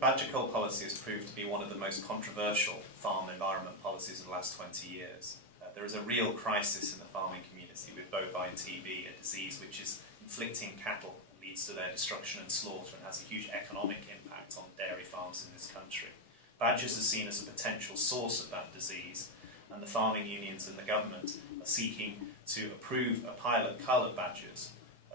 badger cull policy has proved to be one of the most controversial farm environment policies of the last 20 years. There is a real crisis in the farming community with bovine TB, a disease which is inflicting cattle and leads to their destruction and slaughter and has a huge economic impact on dairy farms in this country. Badgers are seen as a potential source of that disease, and the farming unions and the government are seeking to approve a pilot cull of badgers,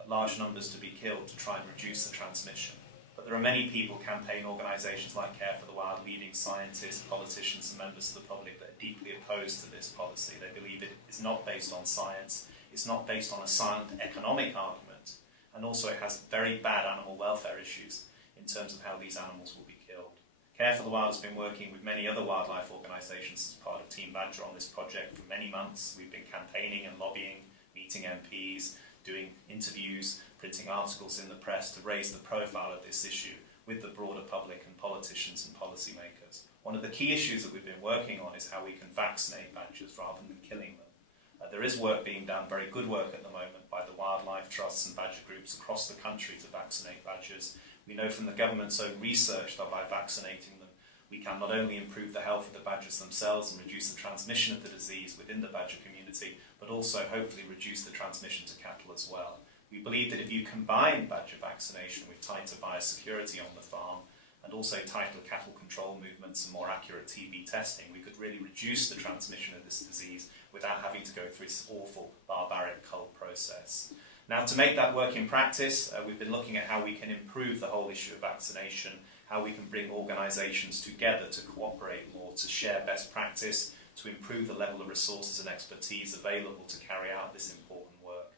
large numbers to be killed to try and reduce the transmission. But there are many people, campaign organisations like Care for the Wild, leading scientists, politicians and members of the public that are deeply opposed to this policy. They believe it is not based on science, it's not based on a sound economic argument, and also it has very bad animal welfare issues in terms of how these animals will be killed. Care for the Wild has been working with many other wildlife organisations as part of Team Badger on this project for many months. We've been campaigning and lobbying, meeting MPs, doing interviews, printing articles in the press to raise the profile of this issue with the broader public and politicians and policymakers. One of the key issues that we've been working on is how we can vaccinate badgers rather than killing them. There is work being done, very good work at the moment, by the wildlife trusts and badger groups across the country to vaccinate badgers. We know from the government's own research that by vaccinating them, we can not only improve the health of the badgers themselves and reduce the transmission of the disease within the badger community, but also hopefully reduce the transmission to cattle as well. We believe that if you combine badger vaccination with tighter biosecurity on the farm and also tighter cattle control movements and more accurate TB testing, we could really reduce the transmission of this disease without having to go through this awful barbaric cull process. Now, to make that work in practice, we've been looking at how we can improve the whole issue of vaccination, how we can bring organisations together to cooperate more, to share best practice, to improve the level of resources and expertise available to carry out this important work.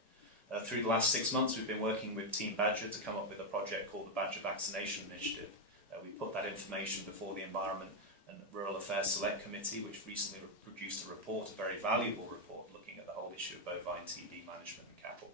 Through the last 6 months, we've been working with Team Badger to come up with a project called the Badger Vaccination Initiative. We put that information before the Environment and Rural Affairs Select Committee, which recently produced a report, a very valuable report, looking at the whole issue of bovine TB management in cattle.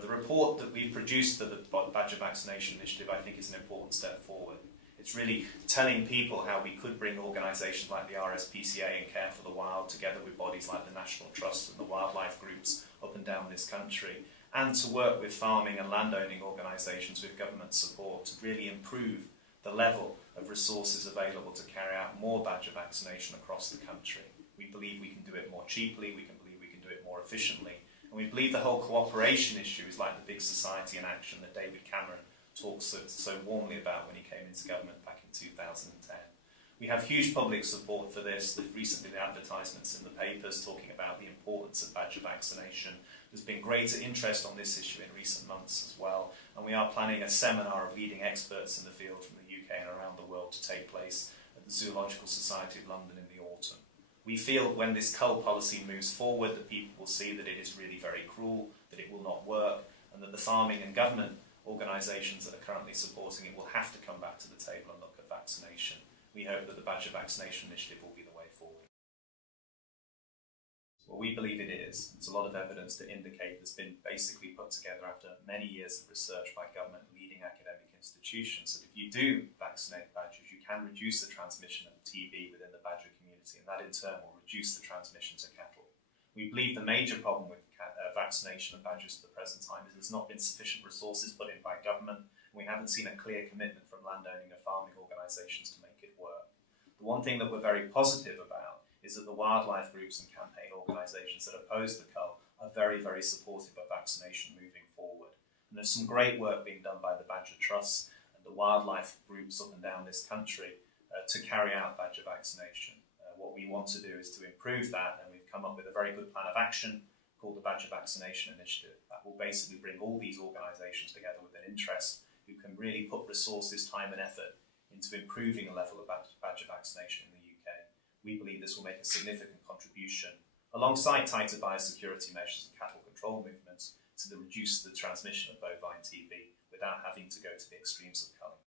The report that we produced for the Badger Vaccination Initiative, I think, is an important step forward. It's really telling people how we could bring organisations like the RSPCA and Care for the Wild together with bodies like the National Trust and the wildlife groups up and down this country, and to work with farming and landowning organisations with government support to really improve the level of resources available to carry out more badger vaccination across the country. We believe we can do it more cheaply, we believe we can do it more efficiently, and we believe the whole cooperation issue is like the big society in action that David Cameron talks so warmly about when he came into government back in 2010. We have huge public support for this. There's recently been advertisements in the papers talking about the importance of badger vaccination. There's been greater interest on this issue in recent months as well, and we are planning a seminar of leading experts in the field from the UK and around the world to take place at the Zoological Society of London in the autumn. We feel when this cull policy moves forward that people will see that it is really very cruel, that it will not work, and that the farming and government organisations that are currently supporting it will have to come back to the table and look at vaccination. We hope that the Badger Vaccination Initiative will be the way forward. Well, we believe it is. There's a lot of evidence to indicate that's been basically put together after many years of research by government and leading academic institutions that if you do vaccinate badgers, you can reduce the transmission of TB within the badger community, and that in turn will reduce the transmission to cattle. We believe the major problem with vaccination of badgers at the present time is there's not been sufficient resources put in by government, and we haven't seen a clear commitment from landowning and farming organisations to make it work. The one thing that we're very positive about is that the wildlife groups and campaign organisations that oppose the cull are very, very supportive of vaccination moving forward. And there's some great work being done by the badger trusts and the wildlife groups up and down this country to carry out badger vaccination. What we want to do is to improve that, and we've come up with a very good plan of action called the Badger Vaccination Initiative that will basically bring all these organisations together with an interest who can really put resources, time and effort into improving the level of badger vaccination in the UK. We believe this will make a significant contribution, alongside tighter biosecurity measures and cattle control movements, to reduce the transmission of bovine TB without having to go to the extremes of culling.